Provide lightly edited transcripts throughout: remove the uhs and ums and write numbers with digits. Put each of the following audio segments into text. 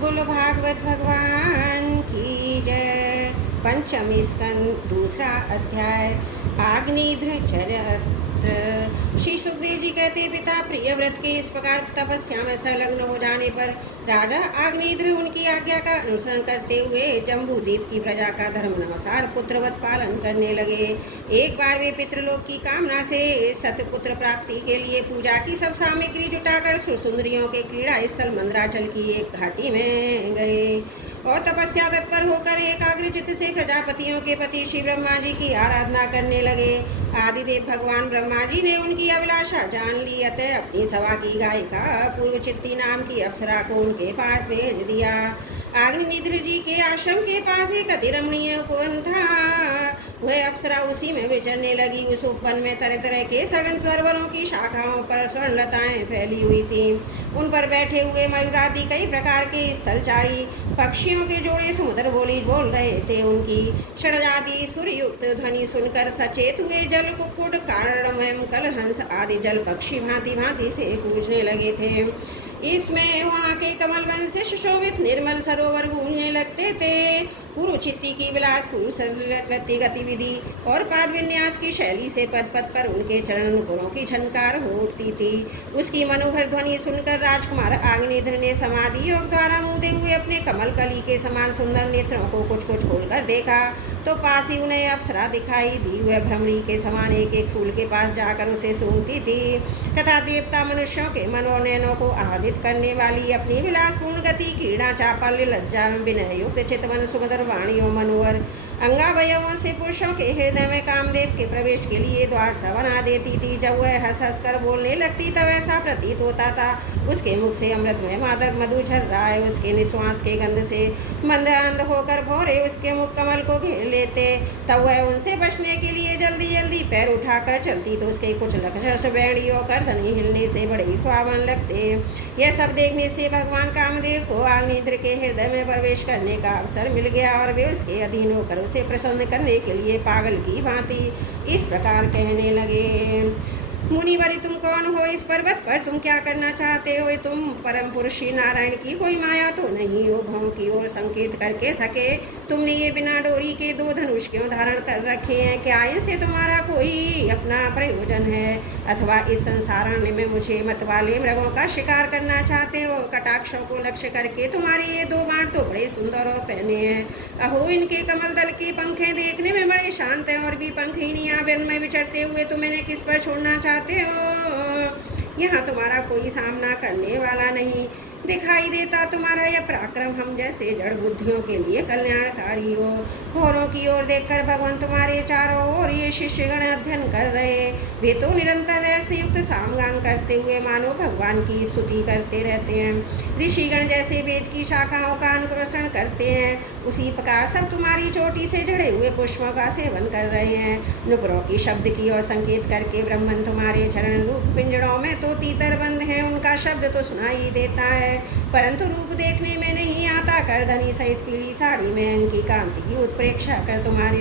बोलो भागवत भगवान की जय। पंचमी स्कंद दूसरा अध्याय आग्निध्र चरित्र। श्री सुखदेव जी कहते, पिता प्रियव्रत के इस प्रकार तपस्या में संलग्न हो जाने पर राजा आग्निध्र उनकी आज्ञा का अनुसरण करते हुए जम्बूद्वीप की प्रजा का धर्मानुसार पुत्रवत पालन करने लगे। एक बार वे पितृलोक की कामना से सतपुत्र प्राप्ति के लिए पूजा की सब सामग्री जुटाकर सुरसुंदरियों के क्रीड़ा स्थल मंदराचल की एक घाटी में गए और तपस्या तत्पर होकर एकाग्रचित्त से प्रजापतियों के पति श्री ब्रह्मा जी की आराधना करने लगे। आदिदेव भगवान ब्रह्मा जी ने उनकी अभिलाषा जान ली, अतः अपनी सभा की गायिका पूर्वचित्ती नाम की अप्सरा को उनके पास भेज दिया। आग्निध्र जी के आश्रम के पास एक अति रमणीय उपवन था। वह अप्सरा उसी में विचरने लगी। उस उपवन में तरह तरह के सघन सरोवरों की शाखाओं पर स्वर्णलताएं फैली हुई थीं। उन पर बैठे हुए मयूरादि कई प्रकार के स्थलचारी पक्षियों के जोड़े सुमधुर बोली बोल रहे थे। उनकी षड्जाति सुरयुक्त ध्वनि सुनकर सचेत हुए जल कुक्कुट कारण कलहंस आदि जल पक्षी भांति भांति से पूछने लगे थे। इसमें वहाँ के कमल वन से सुशोभित निर्मल सरोवर घूमने लगते थे। पुरुचित्ती की विलासपूर्ण गतिविधि और पाद विन्यास की शैली से पद पद पर उनके चरण नुपुरों की झनकार हो उठती थी। उसकी मनोहर ध्वनि सुनकर राजकुमार आग्निध्र ने समाधि योग द्वारा मूंदे हुए अपने कमल कली के समान सुंदर नेत्रों को कुछ कुछ खोलकर देखा तो पास ही उन्हें अप्सरा दिखाई दी। वह भ्रमरी के समान एक एक फूल के पास जाकर उसे सूंघती थी तथा देवता मनुष्यों के मनोनयनों को आदित करने वाली अपनी विलासपूर्ण गति क्रीड़ा चापल्य लज्जा विनय युक्त चितवन सुमधुर वाणियों मनोहर अंगावयवों से पुरुषों के हृदय में कामदेव के प्रवेश के लिए द्वार सा बना देती थी। जब वह हंस हंस कर बोलने लगती तब ऐसा प्रतीत होता था उसके मुख से अमृतमय मादक मधु झर रहा है। उसके निश्वास के गंध से मंद अंध होकर भौरे उसके मुख कमल को घेर लेते। तब वह उनसे बचने के लिए जल्दी जल्दी पैर उठाकर चलती तो उसके कुछ लक्षण बेड़ियों करधनी हिलने से बड़े ही सुहावन लगते। यह सब देखने से भगवान कामदेव को आग्निध्र के हृदय में प्रवेश करने का अवसर मिल गया और वे उसके अधीन होकर उसे प्रसन्न करने के लिए पागल की भांति इस प्रकार कहने लगे। मुनिवर, तुम कौन हो? इस पर्वत पर तुम क्या करना चाहते हो? तुम परम पुरुष श्री नारायण की कोई माया तो नहीं हो? भवों की ओर संकेत करके सके तुमने ये बिना डोरी के दो धनुष क्यों धारण कर रखे हैं? क्या इनसे तुम्हारा कोई अपना प्रयोजन है अथवा इस संसारण्य में मुझे मतवाले मृगों का शिकार करना चाहते हो? कटाक्षों को लक्ष्य करके तुम्हारे ये दो बाण तो बड़े सुंदर और पहने हैं। अहो, इनके कमल दल के पंखे देखने में बड़े शांत हैं और भी पंखिनियां वन में विचरते हुए तुम इन्हें किस पर छोड़ना चाहते हो? यहाँ तुम्हारा कोई सामना करने वाला नहीं दिखाई देता। तुम्हारा यह पराक्रम हम जैसे जड़ बुद्धियों के लिए कल्याणकारी हो। घोरों की ओर देखकर भगवान तुम्हारे चारों ओर ये शिष्यगण अध्ययन कर रहे। वे तो निरंतर ऐसे युक्त सामगान करते हुए मानो भगवान की स्तुति करते रहते हैं। ऋषिगण जैसे वेद की शाखाओं का अनुकर्षण करते हैं उसी प्रकार सब तुम्हारी चोटी से झड़े हुए पुष्पों का सेवन कर रहे हैं। नुपुरों की शब्द की ओर संकेत करके ब्रह्मन तुम्हारे चरण रूप पिंजड़ों में तो तीतर बंद है। उनका शब्द तो सुनाई देता है परंतु रूप देखने में नहीं आता। करधनी सहित पीली साड़ी में अंकी कांति की उत्प्रेक्षा कर तुम्हारी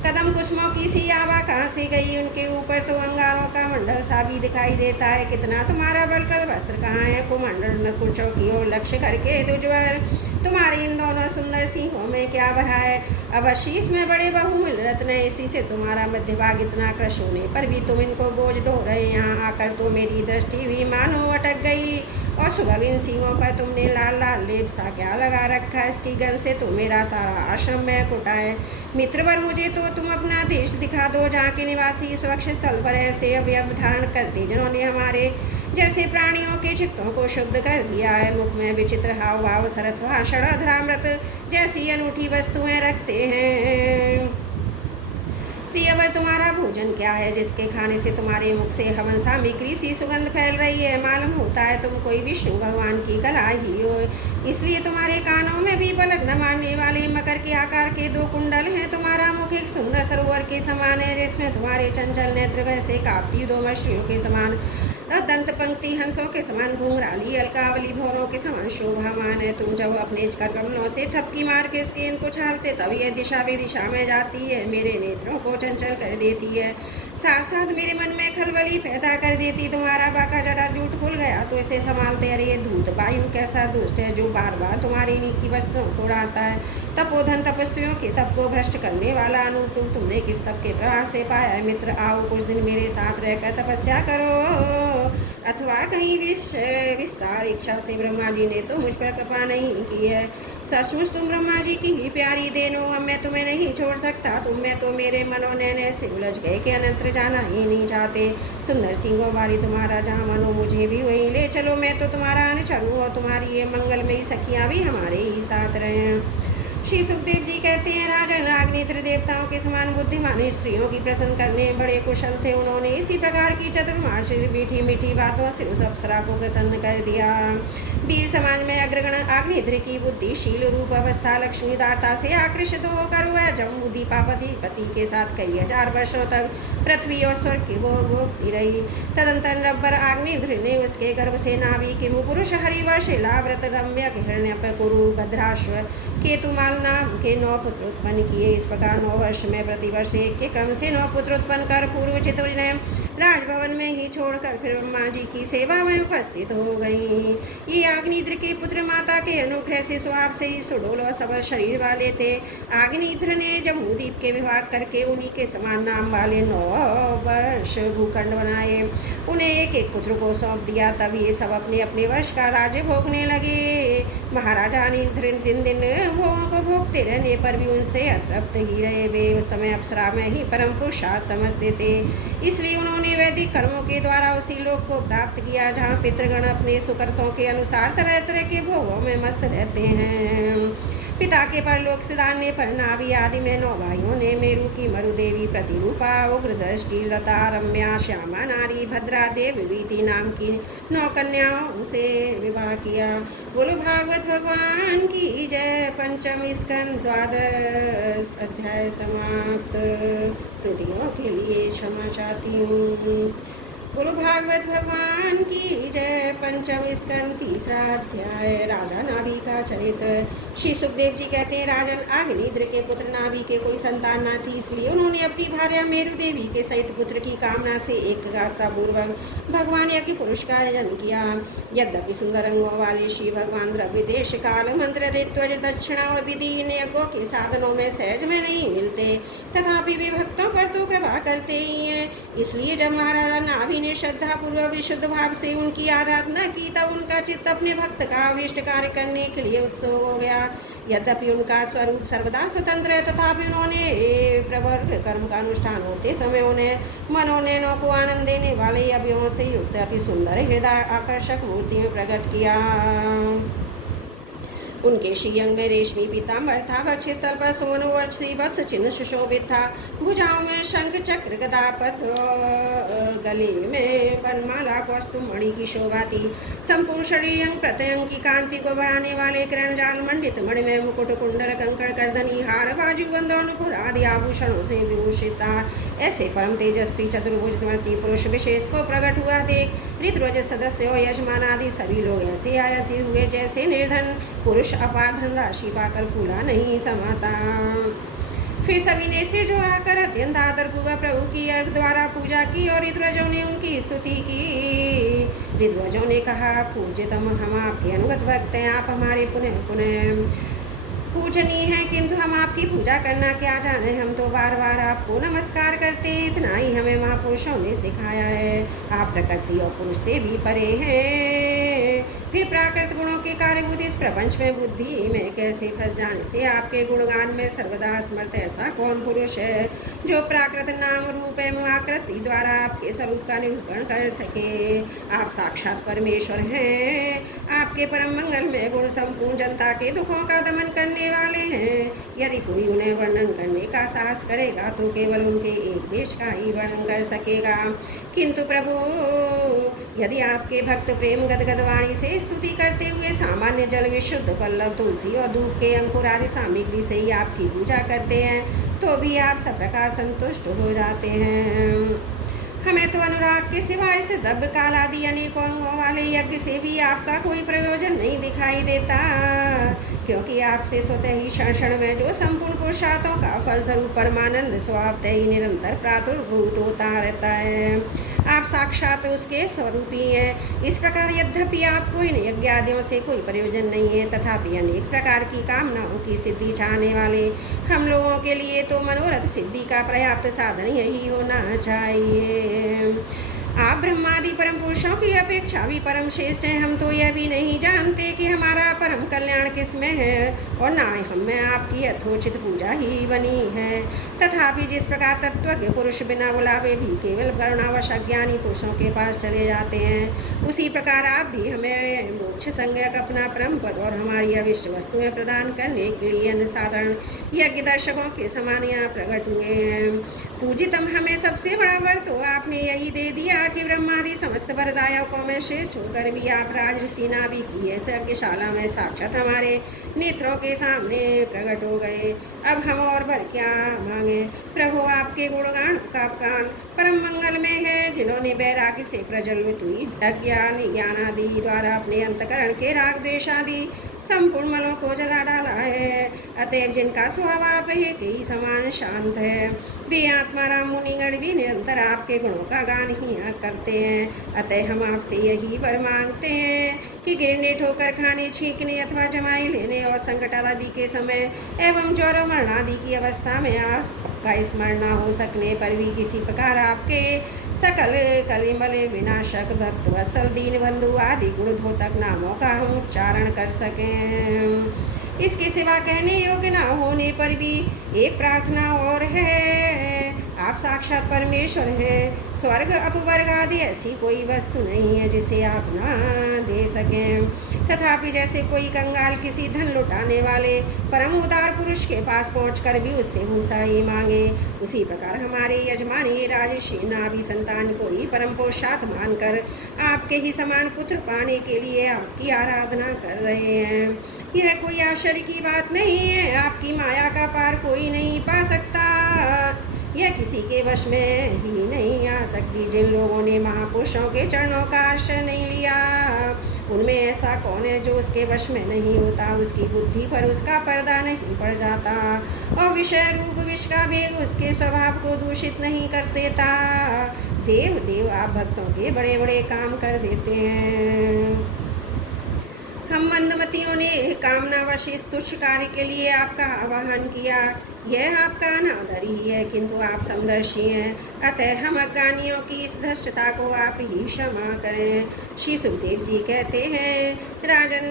कदम कुसुमों की सी आवा कहाँ से गई? उनके ऊपर तो अंगारों का मंडल सा भी दिखाई देता है। कितना तुम्हारा बलकर वस्त्र कहाँ है? कुमंडल नकुचों की ओर लक्ष्य करके दुज्वर तुम्हारे इन दोनों सुंदर सिंहों में क्या भरा है? अवश्य इसमें बड़े बहुमूल्य रत्न है। इसी से तुम्हारा मध्य भाग इतना कृश होने पर भी तुम इनको बोझ ढो रहे। यहाँ आकर तो मेरी दृष्टि भी मानो अटक गई और सुबह इन सिंहों पर तुमने लाल लाल लेप सा क्या लगा रखा है? इसकी गंध से तो मेरा सारा आश्रम में कुटा है। मित्रवर, मुझे तो तुम अपना देश दिखा दो जहाँ के निवासी स्वच्छ स्थल पर ऐसे अवयव धारण करते जिन्होंने हमारे जैसे प्राणियों के चित्तों को शुद्ध कर दिया है। मुख में विचित्र हाव भाव सरस भाषण अधरामृत जैसी अनूठी वस्तुएं रखते हैं। प्रियवर, तुम्हारा भोजन क्या है जिसके खाने से तुम्हारे मुख से हवन सामग्री सी सुगंध फैल रही है? मालूम होता है तुम कोई विष्णु भगवान की कला ही हो, इसलिए तुम्हारे कानों में भी पलक न मारने वाले मकर के आकार के दो कुंडल हैं। तुम्हारा मुख एक सुंदर सरोवर के समान है जिसमें तुम्हारे चंचल नेत्र वैसे कांपती दो मछलियों के समान दंत पंक्ति हंसों के समान घुंघराली अलकावली भौरों के समान शोभामान है। तुम जब अपने करकमलों से थपकी मार के इसके इनको छालते तब यह दिशा विदिशा में जाती है, मेरे नेत्रों को चंचल कर देती है। साथ साथ मेरे मन में खलबली पैदा कर देती। तुम्हारा बाका जड़ा झूठ खुल गया तो इसे संभालते। अरे ये धूत वायु कैसा दुष्ट है जो बार बार तुम्हारी नीति वस्त्रों को उड़ाता है। तपोधन तपस्वियों के तप को भ्रष्ट करने वाला अनुरूप तुमने किस तप के प्रभाव से पाया है? मित्र आओ कुछ दिन मेरे साथ रहकर तपस्या करो, अथवा कहीं विस्तार इच्छा से ब्रह्मा जी ने तो मुझ पर कृपा नहीं की है। सचमुच तुम ब्रह्मा जी की ही प्यारी देनो। अब मैं तुम्हें नहीं छोड़ सकता। तुम में तो मेरे मनोनयन से उलझ गए कि अनंतर जाना ही नहीं चाहते। सुंदर सिंहों वाली तुम्हारा जहाँ मन हो मुझे भी वहीं ले चलो। मैं तो तुम्हारा अनुचर हूँ और तुम्हारी ये मंगलमयी सखियाँ भी हमारे ही साथ रहें। श्री सुखदेव जी कहते हैं, राजन अग्निद्र देवताओं के समान बुद्धिमान स्त्रियों की प्रसन्न करने में बड़े कुशल थे। उन्होंने इसी प्रकार की चतुर्माश मीठी मीठी बातों से उस अप्सरा को प्रसन्न कर दिया। वीर समाज में अग्रगण अग्निद्र की बुद्धिशील रूप अवस्था लक्ष्मीदारता से आकर्षित होकर वह जम्बू दीपापति पति के साथ कई हजार वर्षों तक पृथ्वी और स्वर्ग की भोगती रही। तदंतर रब्बर अग्निद्र ने उसके गर्भ से नाभि के पुरुष हरिवर्ष लाव्रत रम्य हिरण्य कुरु भद्राश्व केतुमाल नाम के 9 पुत्र उत्पन्न किए। इस प्रकार 9 वर्ष में प्रतिवर्ष एक के क्रम से 9 पुत्र उत्पन्न कर पूर्व चित्र ने राजभवन में ही छोड़कर फिर ब्रह्मा जी की सेवा में उपस्थित हो गई। ये अग्निद्र के पुत्र माता के अनुग्रह से स्वभाव से ही सुडोल और सबल शरीर वाले थे। अग्निद्र ने जम्बूद्वीप के विभाग करके उन्हीं के समान नाम वाले 9 वर्ष भूखंड बनाए। उन्हें एक एक पुत्र को सौंप दिया। तब ये सब अपने अपने वर्ष का राज्य भोगने लगे। महाराजा अग्निद्र दिन दिन भोगों को भोगते रहने पर भी उनसे अतृप्त ही रहे। वे उस समय अप्सरा में ही परम पुरुषार्थ समझते थे, इसलिए उन्होंने वैदिक कर्मों के द्वारा उसी लोक को प्राप्त किया जहाँ पितृगण अपने सुकृतों के अनुसार तरह तरह के भोगों में मस्त रहते हैं। पिता के परलोक से दाने पर नाभि आदि में 9 भाइयों ने मेरु की मरुदेवी प्रतिरूपा उग्र दृष्टि लता रम्या श्यामा नारी भद्रा देव विभीति नाम की 9 कन्याओं से विवाह किया। बोलो भागवत भगवान की जय। पंचम स्कंद 12 अध्याय समाप्त। त्रुटियों के लिए क्षमा चाहती हूँ। बोलो भागवत भगवान की जय। पंचम स्कंद 3 अध्याय। राजा नाभि का चरित्र। श्री सुखदेव जी कहते हैं, राजन अग्निद्र के पुत्र नाभि के कोई संतान न थी, इसलिए उन्होंने अपनी भार्या मेरु देवी के सहित पुत्र की कामना से एकाग्रता पूर्वक भगवान यज्ञ पुरुष का आयोजन किया। यद्यपि सुंदर अंगों वाले श्री भगवान द्रव्य देश काल मंत्र ऋत्वज दक्षिणा और विधि इन यज्ञों के साधनों में सहज में नहीं मिलते, तथापि वे भक्तों पर तो कृपा करते ही हैं। इसलिए जब महाराजा नाभि ने श्रद्धा पूर्वक विशुद्ध भाव से उनकी आराधना की, तब उनका चित्त अपने भक्त का अभिष्ट कार्य करने के लिए उत्सुक हो गया। यद्यपि उनका स्वरूप सर्वदा स्वतंत्र है, तथापि उन्होंने प्रवर्ग कर्म का अनुष्ठान होते समय उन्हें मनोनयनों को आनंद देने वाले अवयवों से युक्त अति सुंदर हृदय आकर्षक मूर्ति में प्रकट किया। उनके श्रीअंग में रेशमी पीताम्बर था, वक्षस्थल पर सोन और श्रीवत्स चिन्ह सुशोभित था, भुजाओं में शंख चक्र गदा पद्म और गले में वनमाला वस्तु मणि की शोभा थी। संपूर्ण शरीर प्रत्यंग की कांति को बढ़ाने वाले किरण जाल मंडित मणि में मुकुट कुंडल कंकड़ करदनी हार बाजू बंधनुपुर आदि आभूषणों से विभूषित था। ऐसे परम तेजस्वी चतुर्भुज पुरुष विशेष को प्रकट हुआ देख ऋतुराज सदस्य और यजमान आदि सभी लोग ऐसे आयत हुए जैसे निर्धन पुरुष अपार धनराशि पाकर फूला नहीं समाता। फिर सभी ने सिर झुकाकर अत्यंत आदरपूर्वक प्रभु की अर्घ द्वारा पूजा की और ऋतुराजों ने उनकी स्तुति की। ऋतुराजों ने कहा, पूज्यतम, हम आपके अनुगत भक्त हैं, आप हमारे पुनः पुनः पूजनीय है, किंतु हम आपकी पूजा करना क्या जाने, हम तो बार बार आपको नमस्कार करते हैं, इतना ही हमें महापुरुषों ने सिखाया है। आप प्रकृति और पुरुष से भी परे हैं। फिर प्राकृत गुणों के कार्यभूत इस प्रपंच में बुद्धि में कैसे फंस जाने से आपके गुणगान में सर्वदा समर्थ ऐसा कौन पुरुष है जो प्राकृत नाम रूप एवं आकृति द्वारा आपके स्वरूप का निरूपण कर सके। आप साक्षात परमेश्वर हैं। आपके परम मंगल में गुण संपूर्ण जनता के दुखों का दमन करने वाले हैं। यदि कोई उन्हें वर्णन करने का साहस करेगा तो केवल उनके एक देश का ही वर्णन कर सकेगा, किंतु प्रभु यदि आपके भक्त प्रेम गदगद वाणी से स्तुति करते हुए सामान्य जल विशुद्ध पल्लव तुलसी और धूप के अंकुर आदि सामग्री से ही आपकी पूजा करते हैं तो भी आप सब प्रकार संतुष्ट हो जाते हैं। हमें तो अनुराग के सिवाय से दब्ब काल आदि अनेकों अंगों वाले यज्ञ से भी आपका कोई प्रयोजन नहीं दिखाई देता, क्योंकि आपसे स्वतः ही क्षण क्षण में जो संपूर्ण पुरुषार्थों का फलस्वरूप परमानंद स्वभावतः ही निरंतर प्रादुर्भूत होता रहता है। आप साक्षात उसके स्वरूप ही हैं। इस प्रकार यद्यपि आपको इन यज्ञादियों से कोई प्रयोजन नहीं है, तथापि अनेक प्रकार की कामनाओं की सिद्धि चाहने वाले हम लोगों के लिए तो मनोरथ सिद्धि का पर्याप्त साधन यही होना चाहिए। आप ब्रह्मादि परम पुरुषों की अपेक्षा भी परम श्रेष्ठ हैं। हम तो यह भी नहीं जानते कि हमारा परम कल्याण किस में है, और ना हम में आपकी यथोचित पूजा ही बनी है। तथापि जिस प्रकार तत्वज्ञ पुरुष बिना बुलावे भी केवल करुणावश अज्ञानी पुरुषों के पास चले जाते हैं, उसी प्रकार आप भी हमें मोक्ष संज्ञक अपना परम पद और हमारी अविष्ट वस्तुएं प्रदान करने के लिए अन्य साधारण यज्ञ दर्शकों के समान यहाँ प्रकट हुए हैं। पूजितम, हमें सबसे बड़ा वर तो आपने यही दे दिया कि ब्रह्मादि समस्त वरदायकों में श्रेष्ठ होकर भी आप राजऋषि नाभि की ऐसे यज्ञशाला में साक्षात हमारे नेत्रों के सामने प्रकट हो गए। अब हम और भर क्या मांगे। प्रभु, आपके गुणगान का कान परम मंगल में है, जिन्होंने वैराग्य से प्रज्वलित हुई अज्ञान ज्ञान आदि द्वारा अपने अंतकरण के राग द्वेष आदि संपूर्ण मलों को जला डाला है। अतएव जिनका स्वभाव एक ही समान शांत है, वे आत्माराम मुनिगण भी निरंतर आपके गुणों का गान ही करते हैं। अतः हम आपसे यही वर मांगते हैं कि गिरने, ठोकर खाने, छींकने अथवा जमाई लेने और संकट आदि के समय एवं ज्वर मरण आदि की अवस्था में आपका स्मरण न हो सकने पर भी किसी प्रकार आपके सकल कलिमल विनाशक भक्त वत्सल दीन बंधु आदि गुणधोतक नामों का हम उच्चारण कर सकें। इसके सिवा कहने योग्य न होने पर भी एक प्रार्थना और है। आप साक्षात परमेश्वर हैं। स्वर्ग अपवर्ग आदि ऐसी कोई वस्तु नहीं है जिसे आप ना दे सकें। तथापि जैसे कोई कंगाल किसी धन लुटाने वाले परम उदार पुरुष के पास पहुंचकर भी उससे भूसा ही मांगे, उसी प्रकार हमारे यजमानी राजर्षि नाभि संतान को ही परम पुरुषार्थ मानकर आपके ही समान पुत्र पाने के लिए आपकी आराधना कर रहे हैं। यह कोई आश्चर्य की बात नहीं है। आपकी माया का पार कोई नहीं पा सकता, यह किसी के वश में ही नहीं आ सकती। जिन लोगों ने महापुरुषों के चरणों का आश्रय नहीं लिया, उनमें ऐसा कौन है जो उसके वश में नहीं होता। उसकी बुद्धि पर उसका पर्दा नहीं पड़ जाता, और विषय रूप विष का भेद उसके स्वभाव को दूषित नहीं कर देता। देव आप भक्तों के बड़े बड़े काम कर देते हैं। हम मंदमतियों ने कामनावश इस तुच्छ कार्य के लिए आपका आवाहन किया, यह आपका अनादर ही है, किंतु आप समदर्शी हैं। अतः हम अज्ञानियों की इस धृष्टता को आप ही क्षमा करें। श्री सुखदेव जी कहते हैं, राजन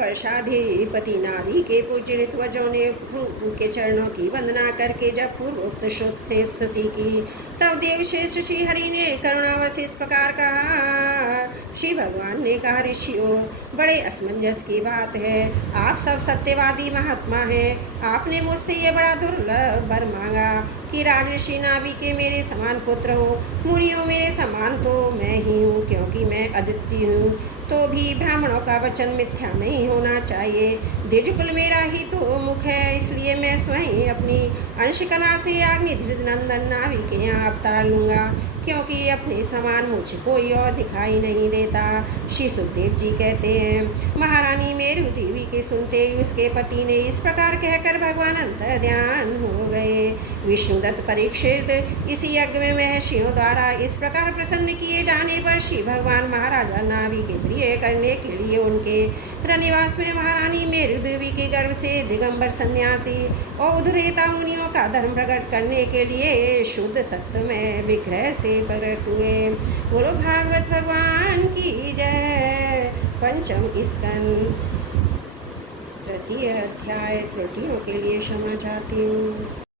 वर्षाधिपति नाभि के पूज्य ऋत्वजों ने उनके चरणों की वंदना करके जब पूर्वोक्त स्तुति की, तब देवश्रेष्ठ श्री हरि ने करुणावश इस प्रकार कहा। श्री भगवान ने कहा, ऋषियों, बड़े असमंजस की बात है। आप सब सत्यवादी महात्मा हैं। आपने मुझसे ये बड़ा दुर्लभ वर मांगा कि राजर्षि नाभि के मेरे समान पुत्र हो। मुनियों, मेरे समान तो मैं ही हूँ, क्योंकि मैं अदिति हूँ। तो भी ब्राह्मणों का वचन मिथ्या नहीं होना चाहिए। द्विजकुल मेरा ही तो मुख है, इसलिए मैं स्वयं अपनी अंशकला से अग्निधृत नंदन नाभि के यहाँ अवतार लूँगा, क्योंकि अपने समान मुझे कोई और दिखाई नहीं देता। श्री सुखदेव जी कहते हैं, महारानी मेरु देवी के सुनते ही उसके पति ने इस प्रकार कहकर भगवान अंतर ध्यान हो गए। विष्णुदत्त परीक्षित इसी यज्ञ में महर्षियों द्वारा इस प्रकार प्रसन्न किए जाने पर श्री भगवान महाराजा नाभि के प्रिय करने के लिए उनके रनिवास में महारानी मेरु देवी के गर्भ से दिगंबर सन्यासी और उद्धरेता मुनियों का धर्म प्रकट करने के लिए शुद्ध सत्य में विग्रह से प्रकट हुए। बोलो भागवत भगवान की जय। पंचम स्कंद तृतीय अध्याय। त्रुटियों के लिए क्षमा चाहती हूँ।